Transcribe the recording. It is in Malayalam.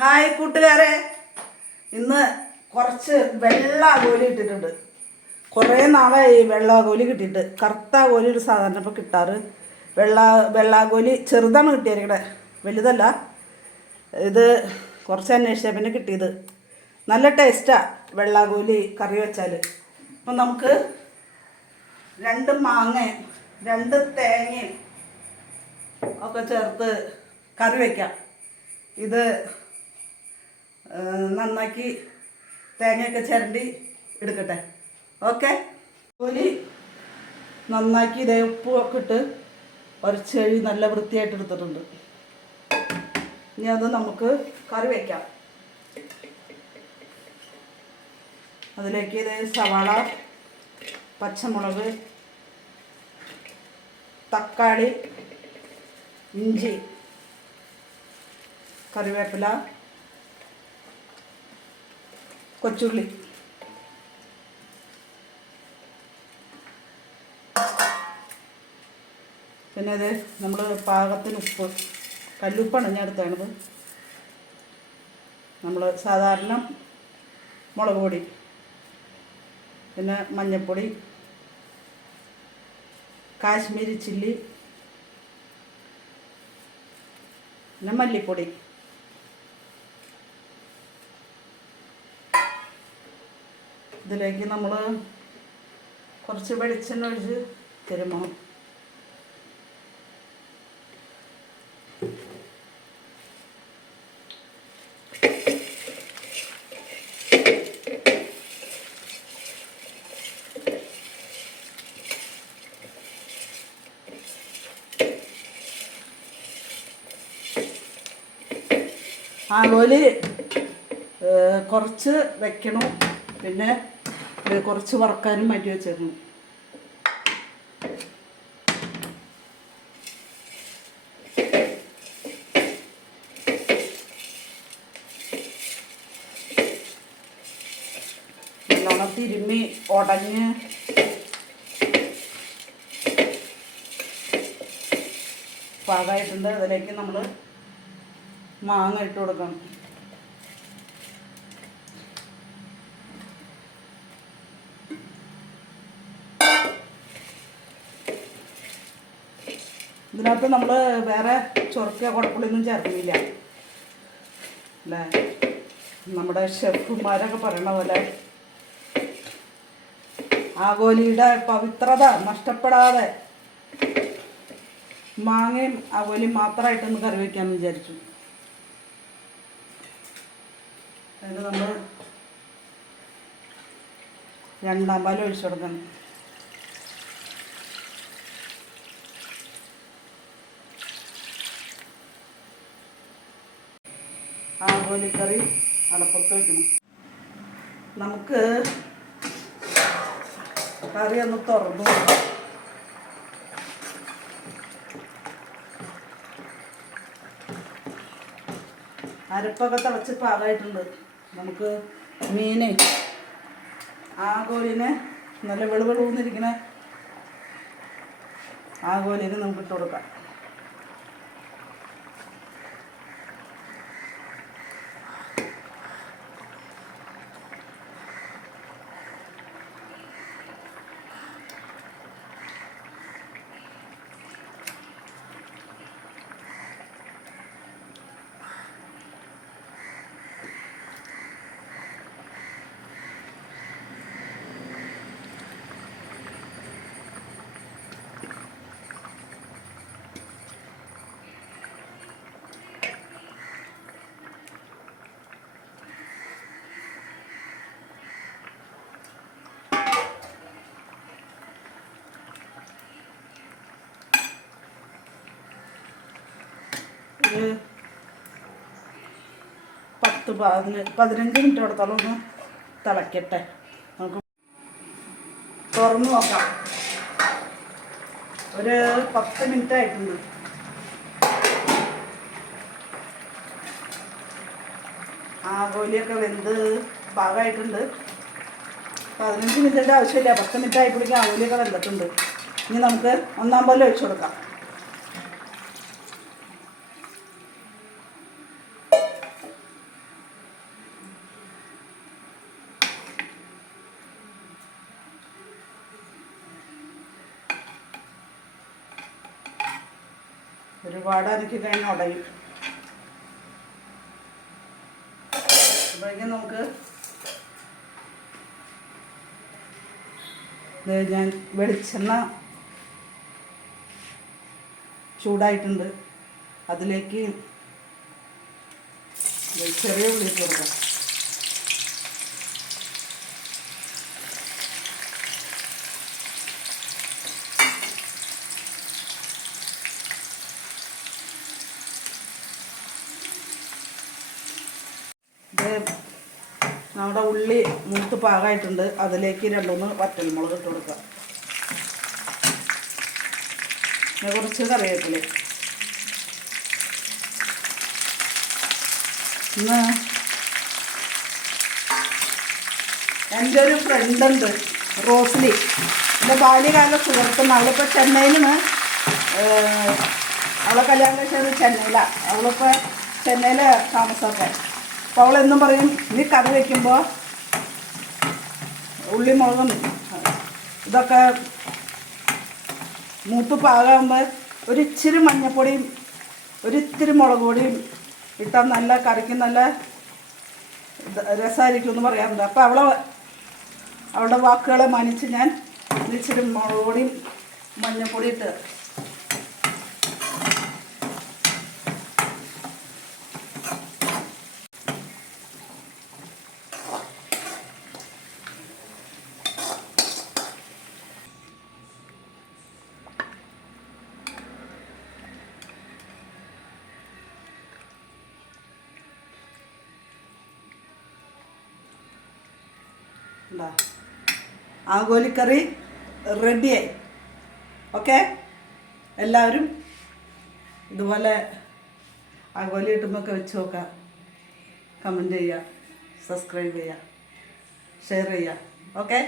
ഹായ് കൂട്ടുകാരെ, ഇന്ന് കുറച്ച് വെള്ള ആകോലി ഇട്ടിട്ടുണ്ട്. കുറേ നാളായി വെള്ള ആകോലി കിട്ടിയിട്ട്. കറുത്ത ആകോലി ഒരു സാധാരണ ഇപ്പോൾ കിട്ടാറ്. വെള്ളാകോലി ചെറുതാണ് കിട്ടിയിരിക്കണേ, വലുതല്ല. ഇത് കുറച്ച് അന്വേഷിച്ചാൽ പിന്നെ കിട്ടിയത്. നല്ല ടേസ്റ്റാണ് വെള്ളാകോലി കറി വെച്ചാൽ. അപ്പം നമുക്ക് 2 മാങ്ങയും 2 തേങ്ങയും ഒക്കെ ചേർത്ത് കറി വയ്ക്കാം. ഇത് നന്നാക്കി തേങ്ങയൊക്കെ ചിരണ്ടി എടുക്കട്ടെ. ഓക്കെ, കോലി നന്നാക്കി ഇതേ ഉപ്പൊക്കെ ഇട്ട് ഉരച്ചഴി നല്ല വൃത്തിയായിട്ട് എടുത്തിട്ടുണ്ട്. ഇനി അത് നമുക്ക് കറി വയ്ക്കാം. അതിലേക്ക് ഇതേ സവാള, പച്ചമുളക്, തക്കാളി, ഇഞ്ചി, കറിവേപ്പില, കൊച്ചുള്ളി, പിന്നെ ഇത് നമ്മൾ പാകത്തിന് ഉപ്പ്, കല്ലുപ്പാണ് ഞാൻ എടുത്തേണത്. നമ്മൾ സാധാരണ മുളക് പൊടി, പിന്നെ മഞ്ഞൾപ്പൊടി, കാശ്മീരി ചില്ലി, പിന്നെ മല്ലിപ്പൊടി. ഇതിലേക്ക് നമ്മൾ കുറച്ച് വെളിച്ചെണ്ണ ഒഴിച്ച് തരുമോ? ആകോലി കുറച്ച് വെക്കണം, പിന്നെ കുറച്ച് വറക്കാനും മാറ്റി വെച്ചേക്കണം. നല്ലോണം തിരുമ്മി ഉടഞ്ഞ് പാകമായിട്ടുണ്ട്. അതിലേക്ക് നമ്മൾ മാങ്ങ ഇട്ട് കൊടുക്കണം. ഇതിനകത്ത് നമ്മൾ വേറെ ചൊറുക്ക കുടപ്പുളിയൊന്നും ചേർക്കുന്നില്ല അല്ലേ. നമ്മുടെ ഷെഫുമാരൊക്കെ പറയണ പോലെ ആകോലിയുടെ പവിത്രത നഷ്ടപ്പെടാതെ മാങ്ങയും ആകോലിയും മാത്രമായിട്ടൊന്ന് കറി വയ്ക്കാമെന്ന് വിചാരിച്ചു. അതിന് നമ്മൾ 2 പാൽ ഒഴിച്ചു കൊടുക്കണം. ആകോലിക്കറി അടപ്പത്ത് വയ്ക്കണം. നമുക്ക് കറി ഒന്ന് തുറന്നു. അരപ്പൊക്കെ തിളച്ച് പാകമായിട്ടുണ്ട്. നമുക്ക് മീനെ ആകോലിനെ നല്ല വെളുവെളുന്നിരിക്കുന്ന ആകോലിന് നമുക്ക് ഇട്ട് കൊടുക്കാം. ഒരു 10-15 മിനിറ്റ് എടുത്തോളം ഒന്ന് തിളക്കട്ടെ. നമുക്ക് തുറന്ന് നോക്കാം. ഒരു 10 മിനിറ്റ് ആയിട്ടുണ്ട്. ആകോലിയൊക്കെ വെന്ത് പാകമായിട്ടുണ്ട്. 15 മിനിറ്റിൻ്റെ ആവശ്യമില്ല, 10 മിനിറ്റ് ആയപ്പോഴേക്കും ആകോലിയൊക്കെ വെന്തിട്ടുണ്ട്. ഇനി നമുക്ക് 1 പാൽ ഒഴിച്ചു കൊടുക്കാം. ഒരുപാട് അനക്കി കഴിഞ്ഞാൽ ഉടയും. അപ്പോഴേക്കും നമുക്ക് ഞാൻ വെളിച്ചെണ്ണ ചൂടായിട്ടുണ്ട്. അതിലേക്ക് ചെറിയ ഉള്ളി ഇട്ട് കൊടുക്കാം. നമ്മുടെ ഉള്ളി മൂത്ത് പാകമായിട്ടുണ്ട്. അതിലേക്ക് 2-3 വറ്റൽമുളക് ഇട്ട് കൊടുക്കുക. കുറച്ച് കറിവേപ്പില. ഇന്ന് എൻ്റെ ഒരു ഫ്രണ്ടുണ്ട്, റോസ്ലി. എൻ്റെ ബാല്യകാല സുഹൃത്തും. അവളിപ്പോൾ ചെന്നൈയിൽ നിന്ന്, അവളെ കല്യാണം കഴിച്ചത് ചെന്നൈയിലാണ്. അവളിപ്പോൾ ചെന്നൈയിലെ താമസമൊക്കെ. അപ്പോൾ അവളെന്നും പറയും, നീ കറി വയ്ക്കുമ്പോൾ ഉള്ളി മുളകും ഇതൊക്കെ മൂത്ത് പാകാകുമ്പോൾ ഒരിച്ചിരി മഞ്ഞപ്പൊടിയും ഒരിത്തിരി മുളക് പൊടിയും ഇട്ടാൽ നല്ല കറിക്ക് നല്ല രസമായിരിക്കും എന്ന് പറയാറുണ്ട്. അപ്പോൾ അവളുടെ വാക്കുകളെ മാനിച്ച് ഞാൻ ഇച്ചിരി മുളക് പൊടിയും മഞ്ഞപ്പൊടി ഇട്ട് ആഗോലിക്കറി റെഡിയായി. ഓക്കെ, എല്ലാവരും ഇതുപോലെ ആഗോലി കിട്ടുമ്പോഴൊക്കെ വെച്ച് നോക്കാം. കമൻറ്റ് ചെയ്യുക, സബ്സ്ക്രൈബ് ചെയ്യുക, ഷെയർ ചെയ്യുക. ഓക്കെ.